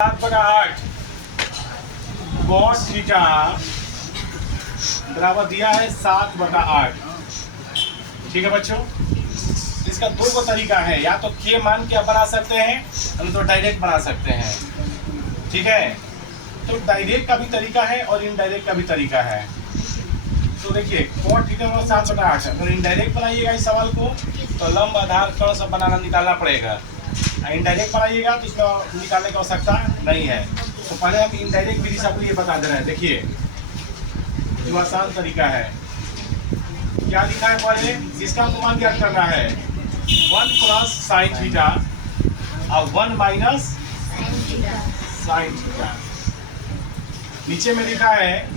7/8 cos theta बराबर दिया है 7/8। ठीक है बच्चों, इसका दो को तरीका है, या तो के मान के आप बना सकते हैं हम तो डायरेक्ट बना सकते हैं। ठीक है, तो डायरेक्ट का भी तरीका है और इनडायरेक्ट का भी तरीका है। तो देखिए cos थीटा बराबर 7/8 है। अगर इनडायरेक्ट बनाइएगा इस सवाल को तो लंब आधार कर्ण सब बनाना निकालना पड़ेगा, इनडायरेक्ट बनाइएगा तो इसका निकालने की आवश्यकता नहीं है। तो पहले हम इनडायरेक्ट विधि से आपको ये बता दे रहे हैं। देखिए जो आसान तरीका है, क्या लिखा है पहले, जिसका हमको मान ज्ञात करना है 1 प्लस साइन थीटा और 1 माइनस साइन थीटा। नीचे में लिखा है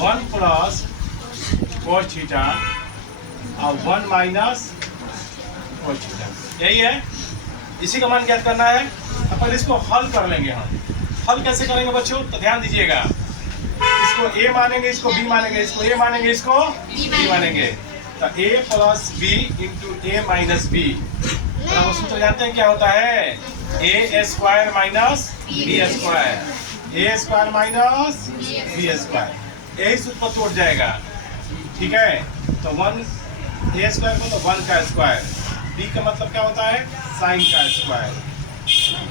1 प्लस cos थीटा और 1 माइनस cos थीटा। यही है, इसी का मान ज्ञात करना है। अब पहले इसको हल कर लेंगे। हम हल कैसे करेंगे बच्चों, तो ध्यान दीजिएगा। इसको a मानेंगे, इसको b मानेंगे, इसको a मानेंगे, इसको b मानेंगे। तो a plus b into a minus b बराबर सूत्र जानते हैं क्या होता है, a square minus b square, a square minus b square. यही सूत्र पर तोड़ जाएगा। ठीक है, तो 1 a स्क्वायर को तो 1 का स्क्वायर, b का मतलब क्या होता है, साइन का स्क्वायर।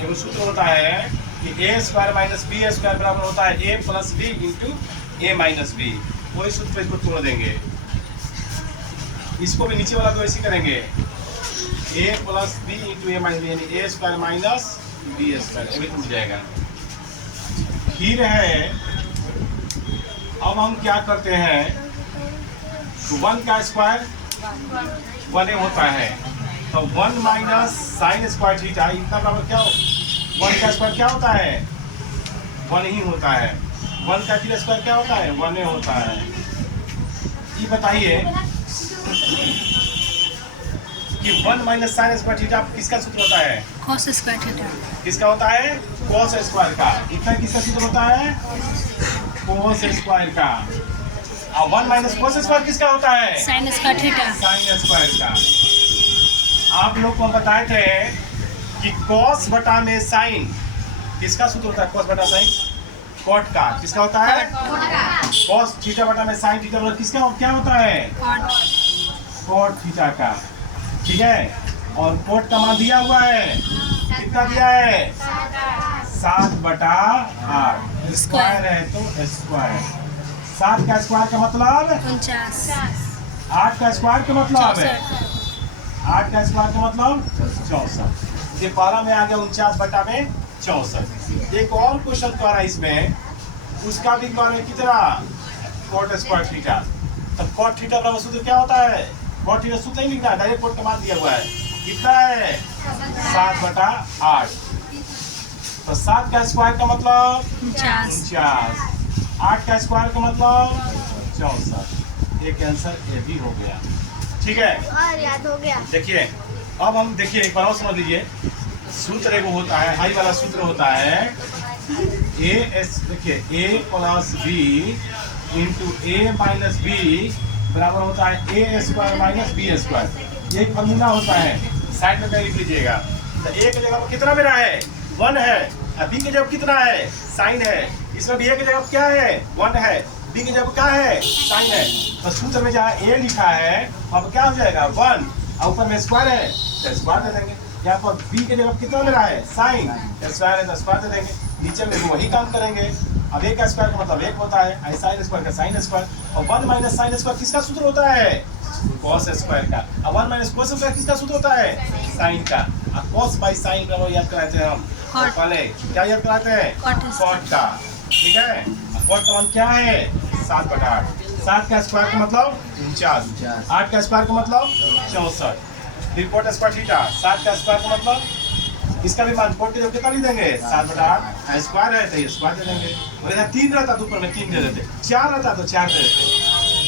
ये सूत्र होता है कि a square minus b square बराबर होता है a plus b into a minus b। वही सूत्र पे इसको तोड़ देंगे। इसको भी नीचे वाला तो ऐसे करेंगे, a plus b into a minus b, यानी a square minus b square, ये भी टूट जाएगा। फिर है, अब हम क्या करते हैं, तो 1 का स्क्वायर 1 होता है, तो 1 माइनस साइन स्क्वायर थीटा इतना बराबर क्या, 1 का स्क्वायर क्या होता है, 1 ही होता है। 1 का थीटा स्क्वायर क्या होता है, 1 होता है। ये बताइए कि 1 माइनस साइन स्क्वायर थीटा किसका सूत्र होता है, cos स्क्वायर थीटा। किसका होता है, cos स्क्वायर का। इतना किसका सूत्र होता है, cos स्क्वायर का। और 1 माइनस cos स्क्वायर किसका होता है, sin square theta. Sine square का। आप लोग को हम बताए थे कि cos बटा में साइन किसका सूत्र होता है, cos बटा साइन cot का। किसका होता है, cos थीटा बटा में साइन थीटा बटा किसका क्या होता है, cot थीटा का। ठीक है, और cot का मान दिया हुआ है, कितना दिया है, 7/8। स्क्वायर है तो स्क्वायर, 7 का स्क्वायर का मतलब 49, 8 का स्क्वायर का मतलब है 8 का स्क्वायर का मतलब 64। ये 12 में आ गया 49/64। एक और क्वेश्चन कर रहा है इसमें, उसका भी कर है कितना, cot स्क्वायर थीटा। तो cot थीटा का सूत्र क्या होता है, cot थीटा सूत्र ही लिखना है, डायरेक्ट cot का मान दिया हुआ है, कितना है 7/8। तो 7 का स्क्वायर का मतलब 49, 8 का स्क्वायर का मतलब 64। एक आंसर ये भी हो गया। ठीक है, और याद हो गया। देखिए अब हम देखिए एक बार और समझ लीजिए। सूत्र एगो होता है, हाई वाला सूत्र होता है देखिए a plus b into a minus b बराबर होता है a square minus b square. ये एक फॉर्मूला होता है, साइड में लिख लीजिएगा। तो a की जगह पर कितना मेरा है, 1 है, और b की जगह कितना है, साइन है। इसमें भी a की जगह क्या है, 1 है, b की जगह क्या है, साइन है। तो सूत्र में जहाँ a लिखा है अब क्या हो जाएगा 1, और ऊपर में स्क्वायर है तो स्क्वायर दे देंगे। यहाँ पर b की जगह कितना मेरा है, साइन, स्क्वायर है तो स्क्वायर दे देंगे। नीचे में वही काम करेंगे। अब a का स्क्वायर का मतलब 1 होता है, साइन स्क्वायर का साइन स्क्वायर, और 1 माइनस साइन स्क्वायर किसका सूत्र होता है, cos स्क्वायर का। अब 1 माइनस cos स्क्वायर किसका सूत्र होता है, साइन का। अब cos बाई साइन का याद कराते हैं हम, पहले क्या याद कराते हैं, cot का। ठीक है, cot का मान क्या है 7/8। 7 का स्क्वायर का मतलब 49, 8 का स्क्वायर का मतलब 64। फिर cot स्क्वायर थीटा, 7 का स्क्वायर का मतलब इसका भी मान cot के जब कितना नहीं देंगे 7/8, स्क्वायर है तो ये स्क्वायर दे देंगे। और इधर 3 रहता तो ऊपर में 3 दे देते, 4 रहता तो 4 दे देते।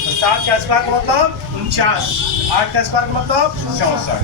तो 7 का स्क्वायर का मतलब 49, 8 का स्क्वायर का मतलब 64।